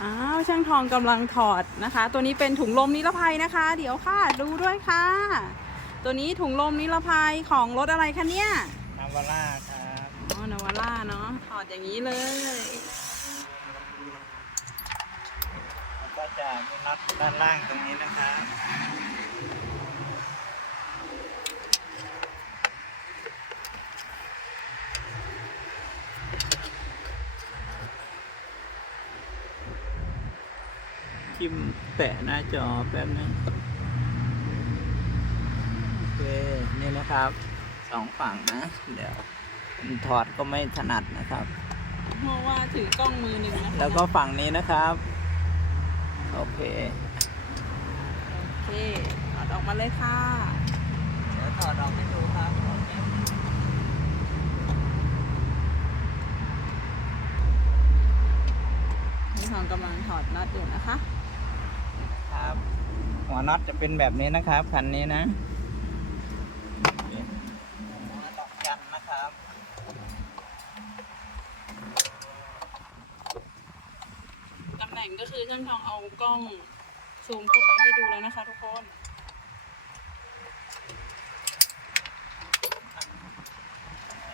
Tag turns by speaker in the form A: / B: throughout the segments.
A: อ้าวช่างทองกำลังถอดนะคะ ตัวนี้เป็นถุงลมนิรภัยนะคะ เดี๋ยวค่ะดูด้วยค่ะ ตัวนี้ถุงลมนิรภัยของรถอะไรคะเนี่ย
B: นาวาร่าครับ
A: อ๋อนาวาร่าเนาะถอดอย่างนี้เลย
B: แล้วก็จะมีน็อตด้านล่างตรงนี้นะครับ จิ้มแตะหน้าจอแป๊บนึงโอเคนี่นะครับสองฝั่งนะ เดี๋ยวผมถอดก็ไม่ถนัดนะครับ
A: เพราะว่าถือกล้องมือหนึ่งนะคะ
B: แล้วก็ฝั่งนี้นะครับ โอเค
A: โอเคถอดออกมาเลยค่ะ
B: เดี๋ยวถอดออกให้ดูครับโอเค
A: ช่างทองกำลังถอดน็อตอยู่นะคะ
B: ครับ หัวน็อตจะเป็นแบบนี้นะครับคันนี้นะโอเคหัวดอกจันนะครับ
A: ตำแหน่งก็คือช่างทองเอากล้องซูมเข้าไปให้ดูแล้วนะคะทุกคน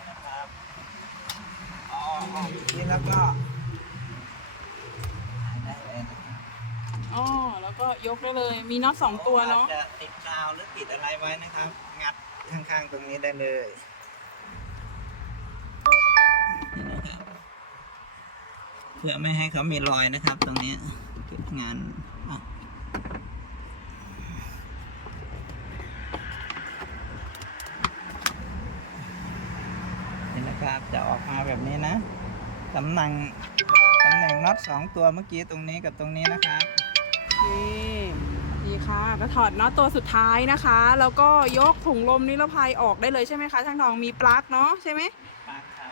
B: นะครับอ๋อออกอย่างนี้แล้วก็ได้เลยนะครับ
A: อ๋อ แล้วก็ยกได้เลย มีน็อตสองตัวเนาะ
B: จะติดกาวหรือติดอะไรไว้นะครับ งัดข้างๆตรงนี้ได้เลยนี่นะครับเพื่อไม่ให้เขามีรอยนะครับ ตรงนี้เก็บงานอะนี่นะครับจะออกมาแบบนี้นะตำแหน่งตำแหน่งน็อตสองตัวเมื่อกี้ตรงนี้กับตรงนี้นะครับ
A: นี่ดีค่ะก็ถอดน็อตตัวสุดท้ายนะคะ แล้วก็ยกถุงลมนิรภัยออกได้เลยใช่ไหมคะช่างทองมีปลั๊กเนาะใช่ไหม
B: ปากครับ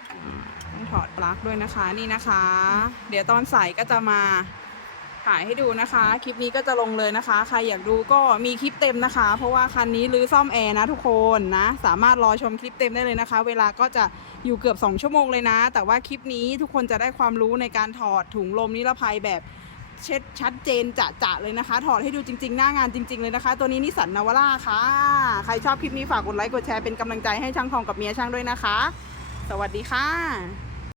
A: ต้องถอดปลั๊กด้วยนะคะนี่นะคะ เดี๋ยวตอนใส่ก็จะมาถ่ายให้ดูนะคะ คลิปนี้ก็จะลงเลยนะคะ ใครอยากดูก็มีคลิปเต็มนะคะ เพราะว่าคันนี้รื้อซ่อมแอร์นะทุกคนนะ สามารถรอชมคลิปเต็มได้เลยนะคะ เวลาก็จะอยู่เกือบ 2 ชั่วโมงเลยนะ แต่ว่าคลิปนี้ทุกคนจะได้ความรู้ในการถอดถุงลมนิรภัยแบบ เช็ดชัดเจนจะจะเลยนะคะ ถอดให้ดูจริง ๆ หน้างานจริง ๆ เลยนะคะ ตัวนี้นิสันนาวาร่าค่ะ ใครชอบคลิปนี้ฝากกดไลค์กดแชร์เป็นกำลังใจให้ช่างทองกับเมียช่างด้วยนะคะ สวัสดีค่ะ